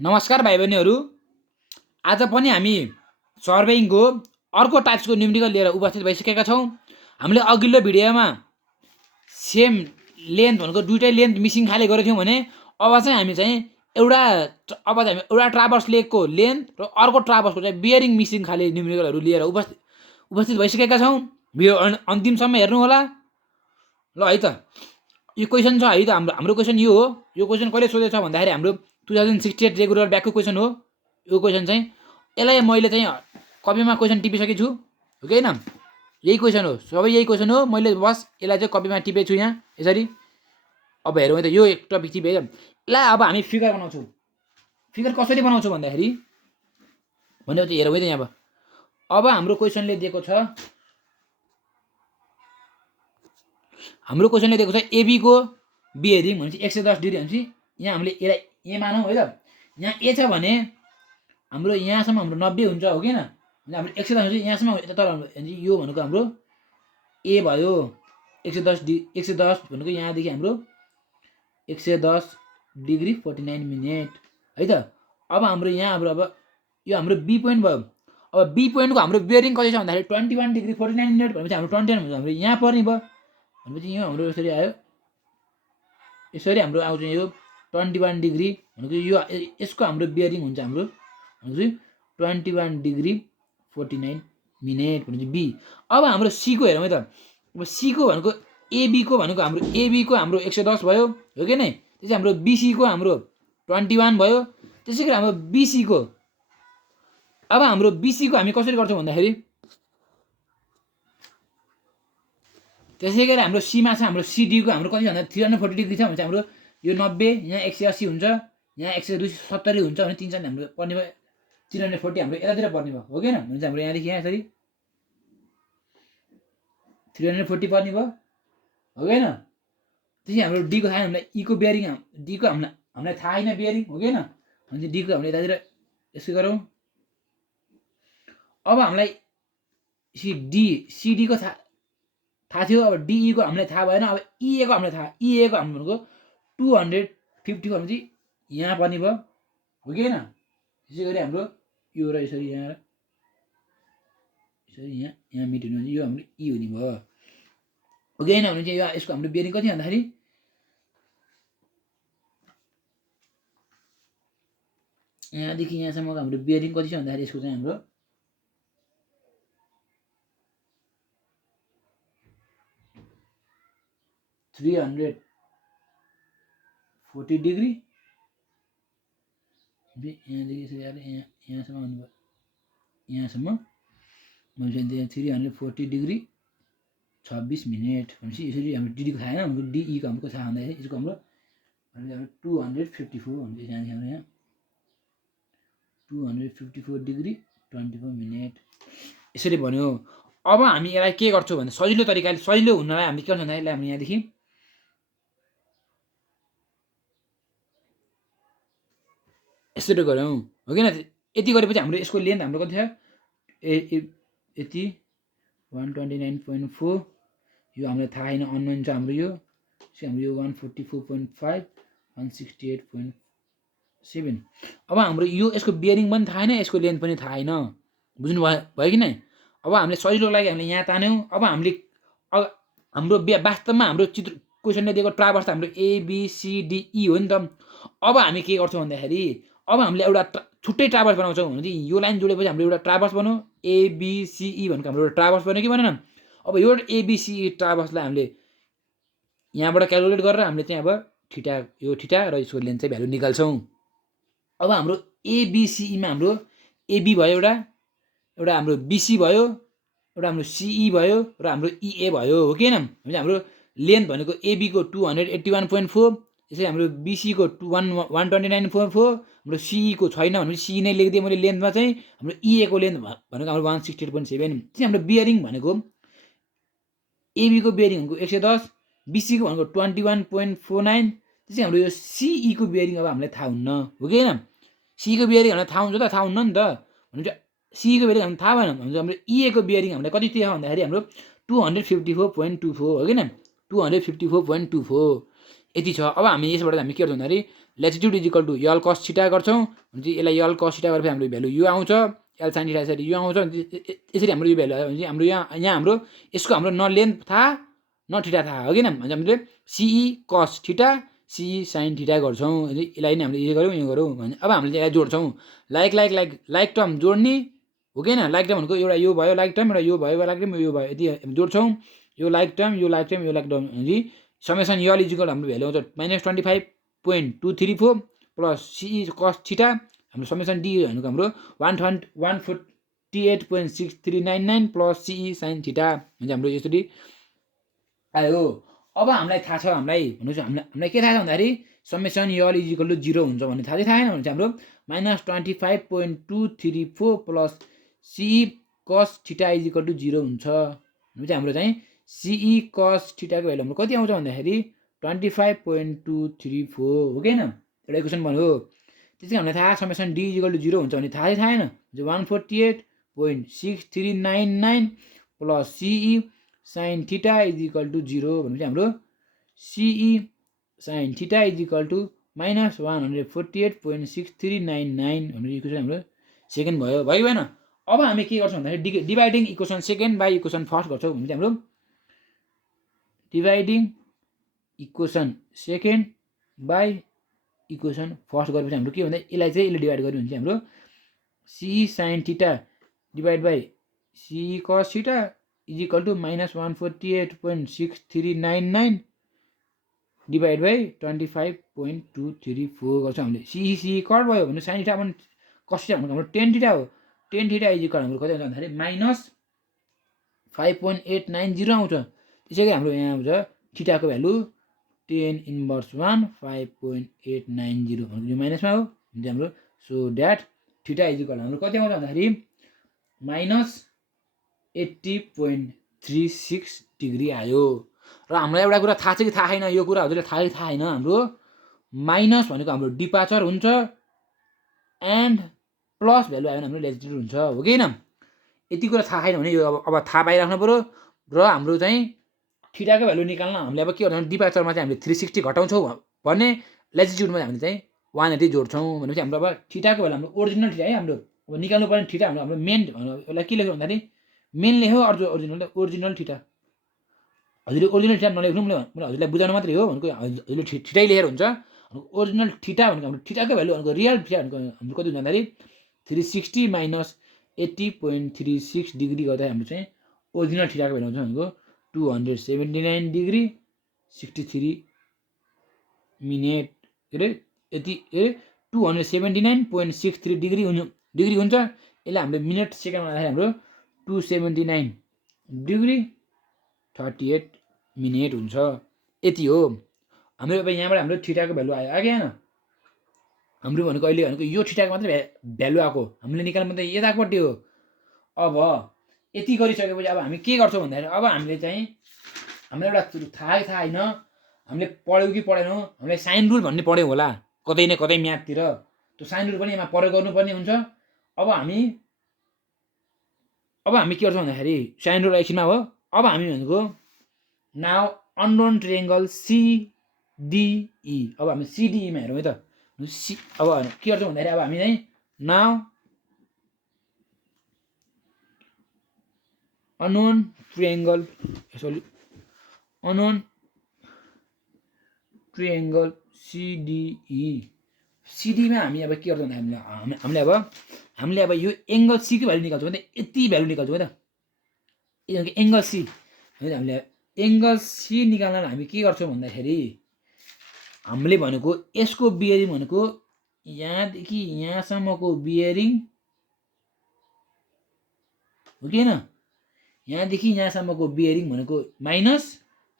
नमस्कार भाइ बहिनीहरू। आज पनि हामी सर्वेइङको अर्को टाइप्सको न्युमेरिकल लिएर उपस्थित भइसकेका छौँ। हामीले अघिल्लो भिडियोमा सेम लेन्थ भनेको दुईटै लेन्थ मिसिङ खाले गरेको थियौँ भने अब चाहिँ हामी चाहिँ एउटा ट्राभर्स लेगको लेन्थ र अर्को ट्राभर्सको चाहिँ बियरिङ मिसिङ खाले न्युमेरिकलहरू लिएर उपस्थित भइसकेका छौँ। भिडियो अन्तिमसम्म हेर्नु होला ल। है त यो क्वेसन छ है त हाम्रो क्वेसन यो हो। यो क्वेसन कहिले सोधेको छ भन्दाखेरि हाम्रो 2068 रेगुलर ब्याकको क्वेसन हो यो क्वेसन चाहिँ। यसलाई मैले चाहिँ कपीमा क्वेसन टिपिसकेको छु हो कि होइन। यही क्वेसन हो, सबै यही क्वेसन हो। मैले बस यसलाई चाहिँ कपीमा टिपेको छु यहाँ यसरी। अब हेरौँ त यो एक टपिक टिपे यसलाई। अब हामी फिगर बनाउँछौँ। फिगर कसरी बनाउँछौँ भन्दाखेरि भनेपछि हेरौँ है त यहाँ। अब हाम्रो क्वेसनले दिएको छ, हाम्रो क्वेसनले दिएको छ एबी को बियरिङ भनेपछि 110 डिग्री भनेपछि यहाँ हामीले यसलाई ए मानौँ है त। यहाँ ए छ भने हाम्रो यहाँसम्म हाम्रो 90 हुन्छ हो कि न। हाम्रो 110 भनेपछि यहाँसम्म तर यो भनेको हाम्रो ए भयो। 110 भनेको यहाँदेखि हाम्रो 110 डिग्री 49 मिनट है त। अब हाम्रो यहाँ अब यो हाम्रो बी पोइन्ट भयो। अब बी पोइन्टको हाम्रो बियरिङ कति छ भन्दाखेरि 21 डिग्री 49 मिनट भनेपछि हाम्रो 21 भनेपछि हाम्रो यहाँ पर्ने भयो भनेपछि यो हाम्रो यसरी आयो। यसरी हाम्रो आउँछ यो 21 डिग्री भनेको यो यसको हाम्रो बियरिङ हुन्छ हाम्रो भनेपछि 21 डिग्री 49 मिनट भनेपछि बी। अब हाम्रो सीको हेरौँ है त। अब सीको भनेको एबीको भनेको हाम्रो एबीको हाम्रो 110 भयो हो कि नै। त्यसै हाम्रो बिसीको हाम्रो 21 भयो। त्यसै गरी हाम्रो बिसीको अब हाम्रो बिसीको हामी कसरी गर्छौँ भन्दाखेरि त्यसै गरी हाम्रो सीमा छ हाम्रो सिडीको हाम्रो कति भन्दा 340 डिग्री छ भने चाहिँ हाम्रो यो 90 यहाँ 180 हुन्छ, यहाँ 170 हुन्छ भने 300 हाम्रो पर्ने भयो। 340 हाम्रो यतातिर पर्ने भयो हो कि न। भने चाहिँ हाम्रो यहाँदेखि यहाँ यसरी 340 पर्ने भयो हो कि न। त्यसै हाम्रो डीको थाहा हामीलाई ईको बियरिङ डीको हामीलाई थाहा छैन बियरिङ हो कि न। भने चाहिँ डीको हामीले यतातिर यसो गरौँ। अब हामीलाई सिडीको थाहा थियो। अब डिईको हामीलाई थाहा भएन। अब इएको हामीलाई थाहा, इएको हाम्रो भनेको 250 भनेपछि यहाँ पर्ने भयो हो कि होइन। त्यसै गरी हाम्रो यो र यसरी यहाँ यसरी यहाँ मिटिनु भने यो हाम्रो इ हुने भयो हो कि होइन। भने चाहिँ यो यसको हाम्रो बियरिङ कति भन्दाखेरि यहाँदेखि यहाँसम्मको हाम्रो बियरिङ कति छ भन्दाखेरि यसको चाहिँ हाम्रो 340 डिग्री यहाँदेखि यसरी आएर यहाँसम्म आउनुभयो यहाँसम्म भनेपछि 340 डिग्री 26 मिनट भनेपछि यसरी हाम्रो डिडीको थाहा होइन। हाम्रो डिईको हाम्रो थाहा भन्दाखेरि यसको हाम्रो 254 भनेपछि यहाँदेखि हाम्रो यहाँ 254 डिग्री 24 मिनट यसरी भन्यो। अब हामी यसलाई के गर्छौँ भने सजिलो तरिकाले सजिलो हुनलाई हामी के गर्छौँ भन्दाखेरि हामी यहाँदेखि यसरी गऱ्यौँ हो कि न। यति गरेपछि हाम्रो यसको लेन्थ हाम्रो कति छ यति 129.4 यो हामीलाई थाहा छैन अननोन छ हाम्रो यो हाम्रो 144.5 168.7। अब हाम्रो यो यसको बियरिङ पनि थाहा छैन, यसको लेन्थ पनि थाहा छैन। बुझ्नु भयो कि नै। अब हामीले सजिलोको लागि हामीले यहाँ तान्यौँ। अब हामीले हाम्रो वास्तवमा हाम्रो चित्र क्वेसनले दिएको ट्राभर्स हाम्रो एबिसिडिई हो नि त। अब हामी के गर्छौँ भन्दाखेरि अब हामीले एउटा छुट्टै ट्राभर्स बनाउँछौँ भने चाहिँ यो लाइन जोडेपछि हाम्रो एउटा ट्राभर्स बन्यो एबिसिई भनेको हाम्रो एउटा ट्राभर्स बन्यो कि भनेन। अब यो एबिसिई ट्राभर्सलाई हामीले यहाँबाट क्यालकुलेट गरेर हामीले चाहिँ अब ठिटा यो ठिटा र यसको लेन्थ चाहिँ भ्यालु निकाल्छौँ। अब हाम्रो एबिसिईमा हाम्रो एबी भयो एउटा हाम्रो बिसी भयो एउटा हाम्रो सिई भयो र हाम्रो इए भयो हो कि होइन। भने हाम्रो लेन्थ भनेको एबीको 281.4 यसरी हाम्रो बिसीको 129.4 हाम्रो सिईको छैन भनेपछि सी नै लेखिदिएँ मैले लेन्थमा चाहिँ। हाम्रो इएको लेन्थ भनेको हाम्रो 168.7। चाहिँ हाम्रो बियरिङ भनेको एबीको बियरिङ भनेको 110 बिसीको भनेको 21.49 त्यसै हाम्रो यो सिईको बियरिङ अब हामीलाई थाहा हुन्न हो कि होइन। सीको बियरिङ हामीलाई थाहा हुन्छ त थाहा हुन्न नि त। भने सीको बियरिङ हामीलाई थाहा भएन भने हाम्रो इएको बियरिङ हामीलाई कति थियो भन्दाखेरि हाम्रो 254.24 हो कि न 254.24 यति छ। अब हामी यसबाट हामी के गर्छौँ भन्दाखेरि latitude is equal to L cos theta गर्छौँ भने चाहिँ यसलाई यल कस थिटा गरेपछि हाम्रो भ्यालु यो आउँछ, एल साइन थिटा यसरी यो आउँछ, यसरी हाम्रो यो भ्यालु आयो भने चाहिँ हाम्रो यहाँ हाम्रो यसको हाम्रो न लेन्थ थाहा न थिटा थाहा हो किन भने हामीले CE cos theta CE sine theta गर्छौँ, यसलाई नै हामीले यो गऱ्यौँ यो गऱ्यौँ भने अब हामीले यसलाई जोड्छौँ, लाइक टर्म जोड्ने हो कि लाइक टर्म भनेको एउटा यो भयो लाइक टर्म, एउटा यो भयो लाइक टर्म, यो भयो, यति जोड्छौँ, यो लाइक टर्म यो लाइक टर्म यो लाइक टर्म भने समेसन यल इज इक्वल हाम्रो भ्यालु आउँछ -25.234 प्लस सिई कस थिटा हाम्रो समेसन डी भनेको हाम्रो 148.6399 प्लस सिई साइन थिटा हुन्छ हाम्रो यसरी आयो। अब हामीलाई थाहा छ हामीलाई के थाहा छ भन्दाखेरि summation L is equal to 0 हुन्छ भन्ने थाहा छैन भने चाहिँ हाम्रो -25.234 plus C cos theta is equal to 0 हुन्छ भने चाहिँ हाम्रो चाहिँ सिई कस थिटाको भ्यालु हाम्रो कति आउँछ भन्दाखेरि 25.234 हो कि होइन, एउटा इक्वेसन बन्यो। त्यसै हामीलाई थाहा summation D is equal to 0 हुन्छ भने थाहा छैन 148.6399 plus C sine theta is equal to 0 भनेपछि हाम्रो CE sine theta is equal to -148.6399 भनेर इक्वेसन हाम्रो सेकेन्ड भयो भएन। अब हामी के गर्छौँ भन्दाखेरि dividing equation second by equation first गर्छौँ भने चाहिँ हाम्रो dividing equation second by equation first गरेपछि हाम्रो के भन्दा यसलाई चाहिँ यसले डिभाइड गर्यो भने चाहिँ हाम्रो CE sine theta divide by CE cos theta is equal to -148.6399 divide by 25.234 गर्छौँ हामीले। सिई कट भयो भने साइन थिटा पनि कस थिटा भनेको हाम्रो टेन थिटा हो, टेन थिटा इज इक्वल हाम्रो कति आउँछ भन्दाखेरि -5.890 आउँछ। त्यसै गरी हाम्रो यहाँ आउँछ थिटाको भ्यालु 10⁻1 5.890 भनेको यो माइनसमा हो भने हाम्रो so that theta is equal हाम्रो कति आउँछ भन्दाखेरि -80.36 डिग्री आयो। र हामीलाई एउटा कुरा थाहा छ कि थाहा छैन, यो कुरा हजुरले थाहा कि थाहा छैन, हाम्रो माइनस भनेको हाम्रो डिपार्चर हुन्छ एन्ड प्लस भ्यालु आयो भने हाम्रो ल्याटिट्युड हुन्छ हो कि होइन। यति कुरा थाहा छैन भने यो अब थाहा पाइराख्नु पऱ्यो। र हाम्रो चाहिँ थिटाको भ्यालु निकाल्न हामीले अब के गर्छौँ डिपार्चरमा चाहिँ हामीले 360 घटाउँछौँ भने ल्याटिट्युडमा हामीले चाहिँ 180 जोड्छौँ भनेपछि हाम्रो अब थिटाको भ्यालु हाम्रो ओरिजिनल थिटा है हाम्रो अब निकाल्नु पर्ने थिटा हाम्रो मेन यसलाई के लेख्यो भन्दाखेरि मेन लेख्यो ओरिजिनल थिटा। हजुरले ओरिजिनल थिटा नलेख्नु मैले हजुरलाई बुझाउनु मात्रै हो भनेको हजुरले थिटै लेखेर हुन्छ। ओरिजिनल थिटा भनेको हाम्रो थिटाको भ्यालु भनेको रियल थिटा भनेको हाम्रो कति हुन्छ भन्दाखेरि 360 - 80.36 डिग्री गर्दा हाम्रो चाहिँ ओरिजिनल थिटाको भ्यालु हुन्छ भनेको 279 डिग्री 63 मिनट के अरे यति 279.63 डिग्री हुन्छ। यसलाई हामीले मिनट सेकेन्डमा गर्दाखेरि हाम्रो 279 डिग्री 38 मिनट हुन्छ। यति हो हाम्रो अब यहाँबाट हाम्रो थिटाको भ्यालु आयो कि होइन। हाम्रो भनेको अहिले भनेको यो थिटाको मात्रै भ्यालु आएको हामीले निकाल्नु मात्रै यतापट्टि हो। अब यति गरिसकेपछि अब हामी के गर्छौँ भन्दाखेरि अब हामीले चाहिँ हामीलाई एउटा थाहा छैन हामीले पढ्यौँ कि पढेनौँ, हामीले साइन रुल भन्ने पढ्यौँ होला कतै न कतै म्याथतिर, त्यो साइन रुल पनि यसमा प्रयोग गर्नुपर्ने हुन्छ। अब हामी के गर्छौँ भन्दाखेरि साइन रुल एकछिनमा हो। अब हामी भनेको नाउ अननोन ट्रायंगल सिडिई, अब हामी सिडिईमा हेरौँ है त। अब के गर्छौँ भन्दाखेरि अब हामी चाहिँ नाउ अननोन ट्रायंगल सिडीमा हामी अब के गर्छौँ हामीले अब यो एङ्गल सीको भ्यालु निकाल्छौँ भने यति भ्यालु निकाल्छौँ है त। एङ्गल सी हामीले एङ्गल सी निकाल्न हामी के गर्छौँ भन्दाखेरि हामीले भनेको यसको बियरिङ भनेको यहाँदेखि यहाँसम्मको बियरिङ हो कि होइन, यहाँदेखि यहाँसम्मको बियरिङ भनेको माइनस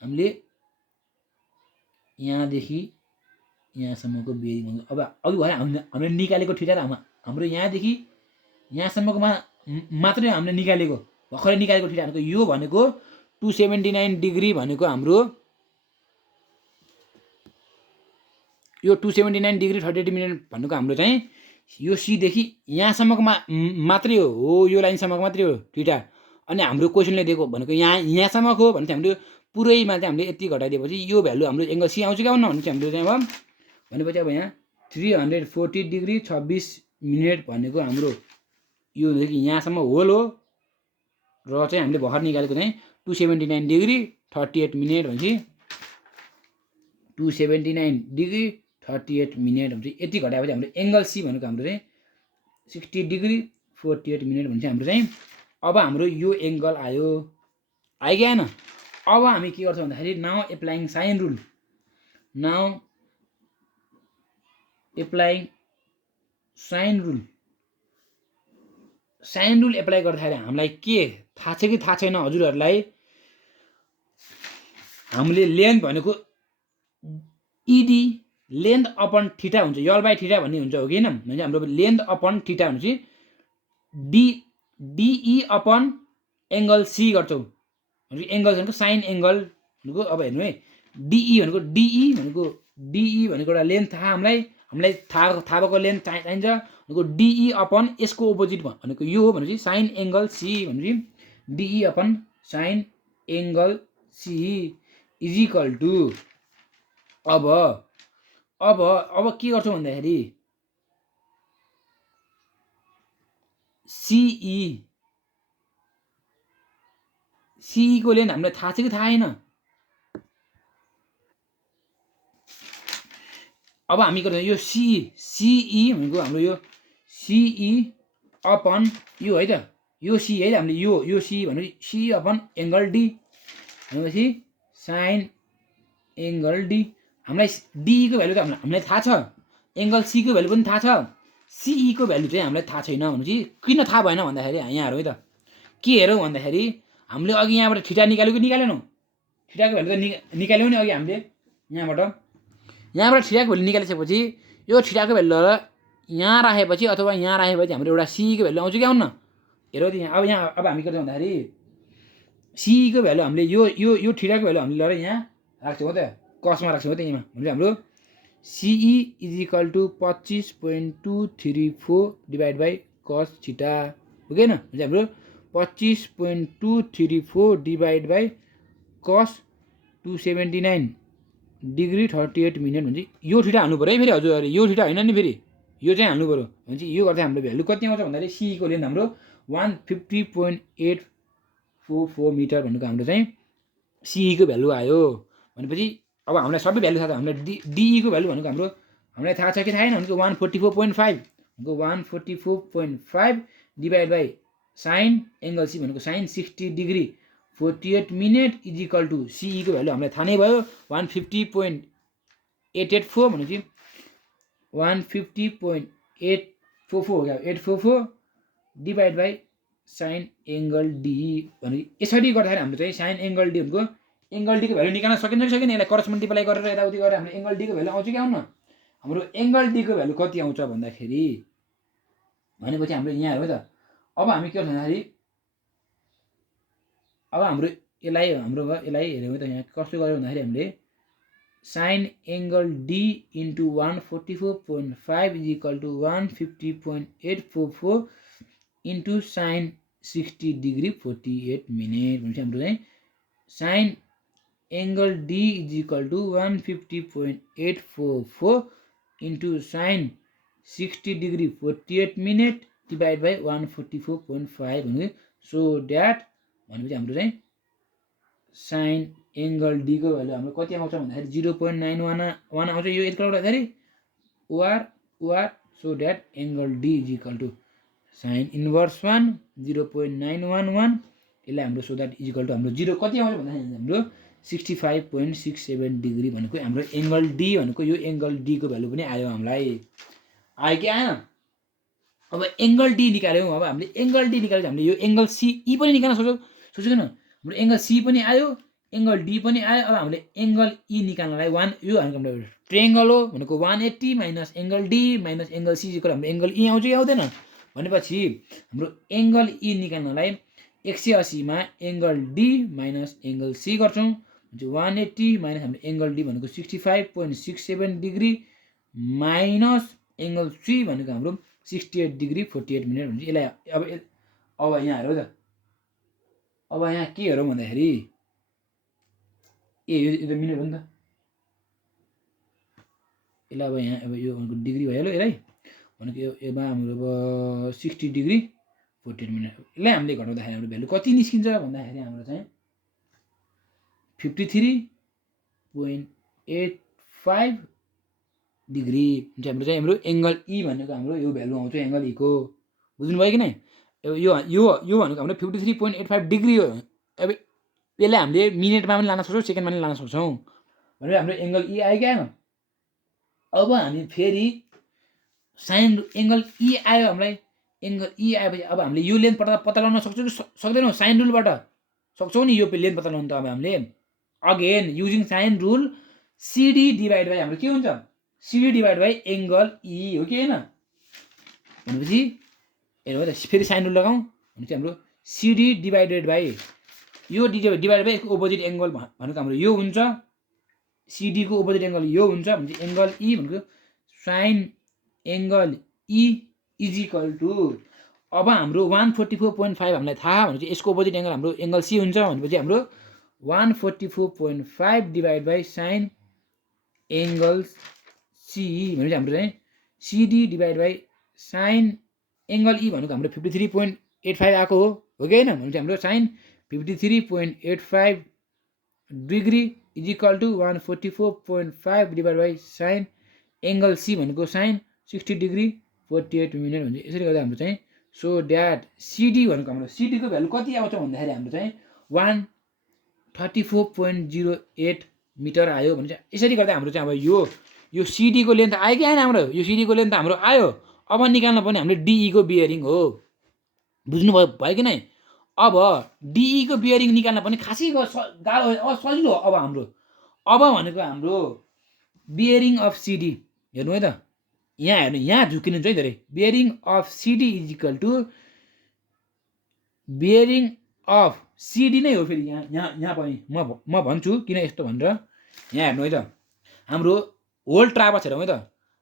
हामीले यहाँदेखि यहाँसम्मको बियरिङ भनेको अब अघि भयो हामीले निकालेको थिटा हाम्रो यहाँदेखि यहाँसम्मको मात्रै हामीले निकालेको भर्खरै निकालेको थिटा भनेको यो भनेको 279 डिग्री भनेको हाम्रो यो 279 डिग्री 38 मिनट भनेको हाम्रो चाहिँ यो सीदेखि यहाँसम्मको मात्रै हो यो लाइनसम्मको मात्रै हो थिटा। अनि हाम्रो क्वेसनले दिएको भनेको यहाँसम्मको भने चाहिँ हाम्रो पुरैमा चाहिँ हामीले यति घटाइदिएपछि यो भ्यालु हाम्रो एङ्गल सी आउँछ कि आउन भने चाहिँ हाम्रो चाहिँ अब भनेपछि अब यहाँ 340 डिग्री 26 मिनेट भनेको हाम्रो यो यहाँसम्म होल हो र चाहिँ हामीले भर्खर निकालेको चाहिँ 279 डिग्री 38 मिनेट भनेपछि 279 डिग्री 38 मिनेट हुन्छ। यति घटाएपछि हाम्रो एङ्गल सी भनेको हाम्रो चाहिँ 60 डिग्री 48 मिनेट भन्छ हाम्रो चाहिँ। अब हाम्रो यो एङ्गल आयो कि आएन। अब हामी के गर्छौँ भन्दाखेरि now applying sine rule, now applying sine rule apply गर्दाखेरि हामीलाई के थाहा छ कि थाहा छैन हजुरहरूलाई? हामीले लेन्थ भनेको इडी लेन्थ अपन थीटा हुन्छ, यल बाई थीटा भन्ने हुन्छ हो कि हैन? भने हाम्रो लेन्थ अपन थीटा भनेपछि डिई अपन एङ्गल सी गर्छौँ। भनेको एङ्गल भनेको साइन एङ्गल भनेको अब हेर्नु है, डिई भनेको एउटा लेन्थ थाहा हामीलाई थाहा भएको लेन्थ चाहिन्छ भनेको डिई अपन यसको अपोजिट भनेको यो हो भनेपछि साइन एङ्गल सी भनेपछि DE upon sine angle C is equal to अब के गर्छौँ भन्दाखेरि सिई को लेन्थ हामीलाई थाहा छ कि थाहा छैन? अब हामी गर्छौँ यो सिई भनेको हाम्रो यो सिई अपन यो है त, यो सी है त, हामीले यो सी भनेपछि सी अपन एङ्गल डी भनेपछि साइन एङ्गल डी। हामीलाई डिई को भ्यालु त हामीलाई थाहा छ, एङ्गल सी को भ्यालु पनि थाहा छ, सिई को भ्यालु चाहिँ हामीलाई थाहा छैन भनेपछि किन थाहा भएन भन्दाखेरि यहाँ हेरौँ है त, के हेरौँ भन्दाखेरि हामीले अघि यहाँबाट थीटा निकालेनौँ? थीटाको भ्यालु त निकाल्यौँ नि अघि हामीले यहाँबाट थीटाको भ्यालु निकालिसकेपछि यो थीटाको भ्यालु यहाँ राखेपछि अथवा यहाँ राखेपछि हाम्रो एउटा सीको भ्यालु आउँछ कि आउन्न? हेरौँ त यहाँ अब हामी के गर्छौँ भन्दाखेरि सीको भ्यालु हामीले यो थीटाको भ्यालु हामीले लिएर यहाँ राख्छौँ हो त, कसमा राख्छौँ हो त यहीँमा। भनेपछि हाम्रो CE is equal to 25.234 divide by cos theta हो कि होइन? भने हाम्रो 25.234 डिभाइड बाई कस 279 डिग्री 38 मिनट भन्छ। यो थीटा हाल्नु पऱ्यो है फेरि हजुर, यो थीटा होइन नि फेरि, यो चाहिँ हाल्नु पऱ्यो। भनेपछि यो गर्दा हाम्रो भ्यालु कति आउँछ भन्दाखेरि सीको लेन्थ हाम्रो 150.844 मिटर भनेको हाम्रो चाहिँ सीईको भ्यालु आयो। भनेपछि अब हामीलाई सबै भ्यालु थाहा छ। हामीलाई डिईको भ्यालु भनेको हामीलाई थाहा छ कि थाहा छैन भनेको 144.5 भनेको 144.5 divide by sine angle C भनेको sine 60 degree 48 minute is equal to सिईको भ्यालु हामीलाई थाहा नै भयो 150.884 भनेपछि 150.844 हो क्या, 844 डिभाइड बाई साइन एङ्गल डिई भने यसरी गर्दाखेरि हाम्रो चाहिँ साइन एङ्गल डी भनेको एङ्गल डीको भ्यालु निकाल्न सकिन्छ कि सकिँदैन? यसलाई क्रस मल्टिप्लाई गरेर यताउति गरेर हाम्रो एङ्गल डीको भ्यालु आउँछ कि आउन? हाम्रो एङ्गल डीको भ्यालु कति आउँछ भन्दाखेरि भनेपछि हाम्रो यहाँ हेरौँ त। अब हामी के गर्छौँ भन्दाखेरि अब हाम्रो यसलाई हेऱ्यौँ त यहाँ कस्तो गर्यो भन्दाखेरि हामीले sine angle D into 144.5 is equal to 150.844 into sine 60 degree 48 minute भनेपछि हाम्रो चाहिँ sine angle D is equal to 150.844 into sine 60 degree 48 minute divide by 144.5 भनेको सो द्याट भनेपछि हाम्रो चाहिँ साइन एङ्गल डीको भ्यालु हाम्रो कति आउँछ भन्दाखेरि 0.911 आउँछ। यो यति गर्दाखेरि or so that angle D is equal to sine inverse 1 0.911 यसलाई हाम्रो so that is equal to हाम्रो 0 कति आउँछ भन्दाखेरि हाम्रो 65.67 डिग्री भनेको हाम्रो एङ्गल डी भनेको यो एङ्गल डीको भ्यालु पनि आयो हामीलाई, आयो कि आएन? अब एङ्गल डी निकाल्यौँ। अब हामीले एङ्गल डी निकालेपछि हामीले यो एङ्गल सिई पनि निकाल्न सोचेको न, हाम्रो एङ्गल सी पनि आयो एङ्गल डी पनि आयो। अब हामीले एङ्गल ई निकाल्नलाई यो हाम्रो ट्रायङ्गल हो भनेको 180 minus angle D minus angle C equal हाम्रो एङ्गल ई आउँछ कि आउँदैन? भनेपछि हाम्रो एङ्गल ई निकाल्नलाई 180 मा angle D minus angle C गर्छौँ। 180 माइनस हाम्रो एङ्गल डी भनेको 65.67 डिग्री माइनस एङ्गल सी भनेको हाम्रो 68 डिग्री 48 मिनट हुन्छ। यसलाई अब यहाँ हेरौँ त। अब यहाँ के हेरौँ भन्दाखेरि यो त मिनट हो नि त, यसलाई अब यहाँ अब यो डिग्री भइहाल्यो यसलाई भनेको योमा हाम्रो अब 60 डिग्री 48 मिनट। यसलाई हामीले घटाउँदाखेरि हाम्रो भ्यालु कति निस्किन्छ भन्दाखेरि हाम्रो चाहिँ 53.85 डिग्री हुन्छ हाम्रो चाहिँ हाम्रो एङ्गल ई भनेको हाम्रो यो भ्यालु आउँछ एङ्गल ईको। बुझ्नुभयो कि नै? यो यो यो भनेको हाम्रो 53.85 डिग्री हो। अब यसलाई हामीले मिनेटमा पनि लान सक्छौँ सेकेन्डमा पनि लान सक्छौँ भनेर हाम्रो एङ्गल ई आयो क्या। अब हामी फेरि साइन एङ्गल ई आयो हामीलाई एङ्गल ई आएपछि अब हामीले यो लेन्थ पत्ता लगाउन सक्छौँ कि सक्दैनौँ? साइन रुलबाट सक्छौँ नि यो लेन्थ पत्ता लगाउनु त। अब हामीले again using sine rule CD divide by हाम्रो के हुन्छ CD divide by angle E हो कि होइन भनेपछि हेर्नु त फेरि साइन रुल लगाउँ भनेपछि हाम्रो सिडी डिभाइडेड बाई यो डिभाइड बाई यसको अपोजिट एङ्गल भनेको हाम्रो यो हुन्छ सिडीको अपोजिट एङ्गल यो हुन्छ भने एङ्गल ई भनेको sine angle E is equal to अब हाम्रो 144.5 हामीलाई थाहा भनेपछि यसको अपोजिट एङ्गल हाम्रो एङ्गल सी हुन्छ भनेपछि हाम्रो 144.5 divide by sine angle C भनेपछि हाम्रो चाहिँ CD divide by sine angle E भनेको हाम्रो 53.85 आएको हो कि होइन भनेपछि हाम्रो साइन 53.85 degree is equal to 144.5 divide by sine angle C भनेको साइन 60 डिग्री 48 मिनट भन्छ। यसरी गर्दा हाम्रो चाहिँ सो द्याट सिडी भनेको हाम्रो सिडीको भ्यालु कति आउँछ भन्दाखेरि हाम्रो चाहिँ 134.08 मिटर आयो भने चाहिँ यसरी गर्दा हाम्रो चाहिँ अब यो सिडीको लेन्थ आयो कि आएन हाम्रो यो सिडीको लेन्थ हाम्रो आयो। अब निकाल्न पनि हामीले डिईको बियरिङ हो। बुझ्नुभयो कि नै? अब डिईको बियरिङ निकाल्न पनि खासै गाह्रो सजिलो हो। अब हाम्रो अब भनेको हाम्रो बियरिङ अफ सिडी हेर्नु है त यहाँ हेर्नु यहाँ झुकिनुहुन्छ है धेरै bearing of CD is equal to bearing of CD नै हो। फेरि यहाँ यहाँ यहाँ पनि म भन्छु किन यस्तो भनेर यहाँ हेर्नु है त हाम्रो होल ट्राभर्स हेरौँ है त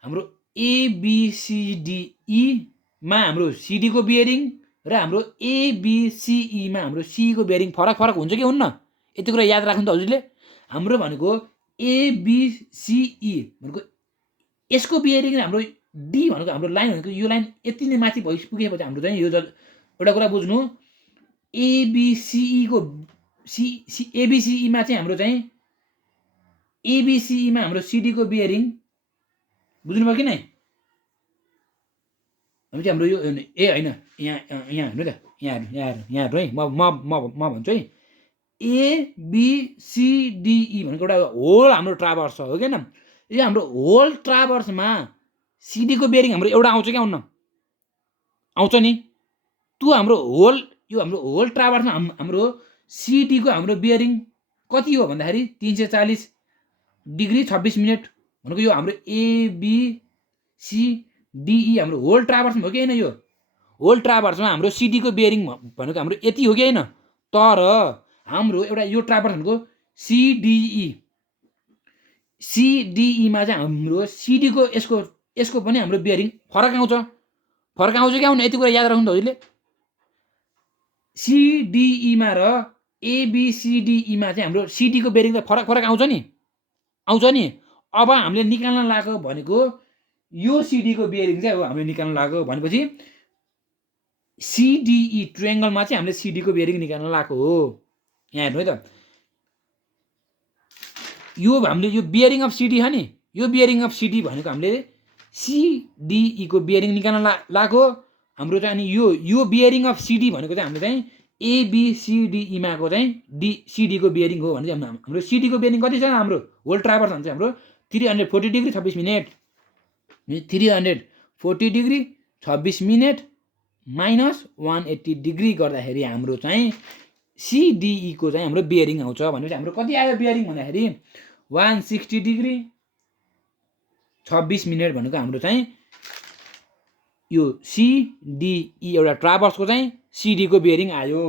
हाम्रो एबिसिडिईमा हाम्रो सिडीको बियरिङ र हाम्रो एबिसिईमा हाम्रो सीको बियरिङ फरक हुन्छ कि हुन्न? यति कुरा याद राख्नु त हजुरले। हाम्रो भनेको एबिसिई भनेको यसको बियरिङ हाम्रो डी भनेको हाम्रो लाइन भनेको यो लाइन यति नै माथि पुगेपछि हाम्रो चाहिँ यो एउटा कुरा बुझ्नु एबिसिईको एबिसिईमा चाहिँ हाम्रो चाहिँ एबिसिईमा हाम्रो सिडीको बियरिङ बुझ्नुभयो कि नै? भनेपछि हाम्रो यो ए होइन यहाँ हेर्नु त यहाँ हेर्नु है म भन्छु है एबिसिडिई भनेको एउटा होल हाम्रो ट्राभर्स हो कि होइन? यो हाम्रो होल ट्राभर्समा सिडीको बियरिङ हाम्रो एउटा आउँछ क्या हुन्न? आउँछ नि। त्यो हाम्रो होल ट्राभर्समा हाम्रो सिडीको हाम्रो बियरिङ कति हो भन्दाखेरि 340 डिग्री 26 मिनट भनेको यो हाम्रो एबिसिडिई हाम्रो होल ट्राभर्समा हो कि होइन? यो होल ट्राभर्समा हाम्रो सिडीको बियरिङ भनेको हाम्रो यति हो कि होइन? तर हाम्रो एउटा यो ट्राभर्स भनेको सिडिईमा चाहिँ हाम्रो सिडीको यसको पनि हाम्रो बियरिङ फरक आउँछ क्या हुन्न? यति कुरा याद राख्नु त हजुरले। सिडिईमा र एबिसिडिईमा चाहिँ हाम्रो सिडीको बियरिङ त फरक आउँछ नि। अब हामीले निकाल्न लागेको भनेको यो सिडीको बियरिङ चाहिँ अब हामीले निकाल्न लागेको भनेपछि सिडिई ट्रायंगलमा चाहिँ हामीले सिडीको बियरिङ निकाल्न लागेको हो। यहाँ हेर्नु है त यो हामीले यो बियरिङ अफ सिडी छ नि यो बियरिङ अफ सिडी भनेको हामीले सिडिईको बियरिङ निकाल्न लागेको हाम्रो चाहिँ अनि यो बियरिङ अफ सिडी भनेको चाहिँ हामीले चाहिँ एबिसिडिईमाको चाहिँ सिडीको बियरिङ हो भने चाहिँ हाम्रो सिडीको बियरिङ कति छ हाम्रो होल ट्राभर्स भन्छ हाम्रो 340 degree 26 minute 340 degree 26 minute minus 180 degree गर्दाखेरि हाम्रो चाहिँ सिडिईको चाहिँ हाम्रो बियरिङ आउँछ भनेपछि हाम्रो कति आयो बियरिङ भन्दाखेरि 160 डिग्री 26 मिनट भनेको हाम्रो चाहिँ यो सिडिई एउटा ट्राभर्सको चाहिँ सिडीको बियरिङ आयो।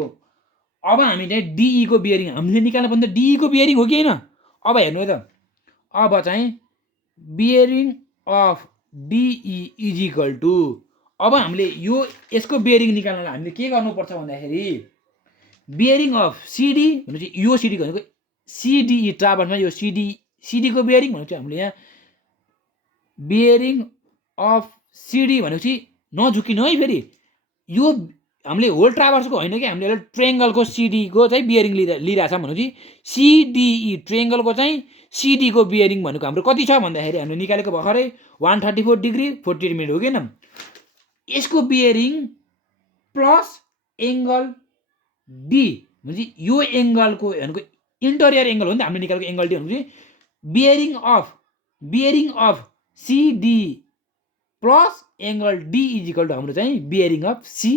अब हामी चाहिँ डिईको बियरिङ हामीले निकाल्नु पर्ने त डिईको बियरिङ हो कि होइन? अब हेर्नु है त अब चाहिँ bearing of DE is equal to अब हामीले यसको बियरिङ निकाल्नलाई हामीले के गर्नुपर्छ भन्दाखेरि बियरिङ अफ सिडी भनेपछि यो सिडी भनेको सिडिई ट्राभर्समा यो सिडीको बियरिङ भनेको चाहिँ हामीले यहाँ बियरिङ अफ सिडी भनेपछि नझुकिनु है फेरि यो हामीले होल ट्राभर्सको होइन कि हामीले ट्रेङ्गलको सिडीको चाहिँ बियरिङ लिइरहेछ भनेपछि सिडिई ट्रेङ्गलको चाहिँ सिडीको बियरिङ भनेको हाम्रो कति छ भन्दाखेरि हामीले निकालेको भर्खरै 134 डिग्री 48 मिनट हो किन यसको बियरिङ प्लस एङ्गल डी भनेपछि यो एङ्गलको भनेको इन्टरियर एङ्गल हो नि त हामीले निकालेको एङ्गल डी भनेपछि bearing of CD plus angle D is equal to हाम्रो चाहिँ बियरिङ अफ सी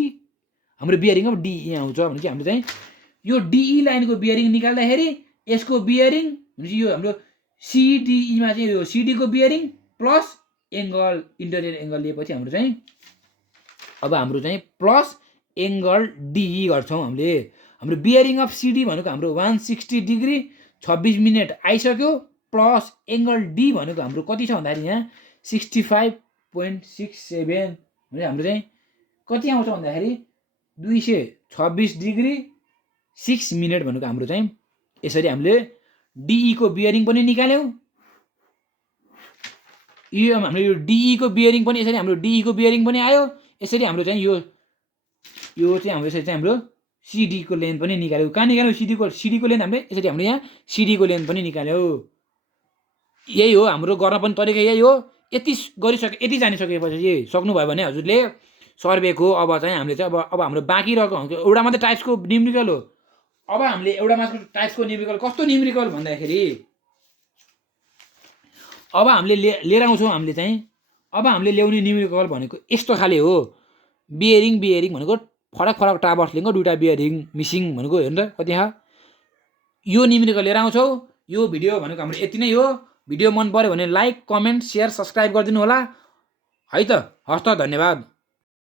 हाम्रो बियरिङ अफ डी यहाँ आउँछ भनेपछि हाम्रो चाहिँ यो डिई लाइनको बियरिङ निकाल्दाखेरि यसको बियरिङ भनेपछि यो हाम्रो सिडिईमा चाहिँ यो सिडीको बियरिङ प्लस एङ्गल इन्टरियर एङ्गल लिएपछि हाम्रो चाहिँ अब हाम्रो चाहिँ प्लस एङ्गल डिई गर्छौँ हामीले हाम्रो बियरिङ अफ सिडी भनेको हाम्रो 160 डिग्री 26 मिनट आइसक्यो प्लस एङ्गल डी भनेको हाम्रो कति छ भन्दाखेरि यहाँ 65.67 भने हाम्रो चाहिँ कति आउँछ भन्दाखेरि 226 डिग्री 6 मिनट भनेको हाम्रो चाहिँ यसरी हामीले डिईको बियरिङ पनि निकाल्यौँ यो हाम्रो यो डिईको बियरिङ पनि यसरी हाम्रो डिईको बियरिङ पनि आयो यसरी हाम्रो चाहिँ यो चाहिँ हाम्रो यसरी चाहिँ हाम्रो सिडीको लेन्थ पनि निकाल्यो कहाँ निकाल्यो सिडीको लेन्थ हामीले यसरी हाम्रो यहाँ सिडीको लेन्थ पनि निकाल्यो यही हो हाम्रो गर्न पनि तरिका यही हो यति जानिसकेपछि सक्नुभयो भने हजुरले सर्वेको अब चाहिँ हामीले चाहिँ अब हाम्रो बाँकी रहेको एउटा मात्रै टाइप्सको न्युमेरिकल हो अब हामीले एउटा मात्र टाइप्सको न्युमेरिकल कस्तो न्युमेरिकल भन्दाखेरि अब हामीले लिएर आउँछौँ हामीले चाहिँ अब हामीले ल्याउने न्युमेरिकल भनेको यस्तो खाले हो बियरिङ भनेको फरक ट्राभर्स लिङ्क दुईवटा बियरिङ मिसिङ भनेको हेर्नु त कति यो न्युमेरिकल लिएर आउँछौँ यो भिडियो भनेको हाम्रो यति नै हो भिडियो मन पर्यो भने लाइक कमेन्ट सेयर सब्सक्राइब गरिदिनु होला है त हस् त धन्यवाद।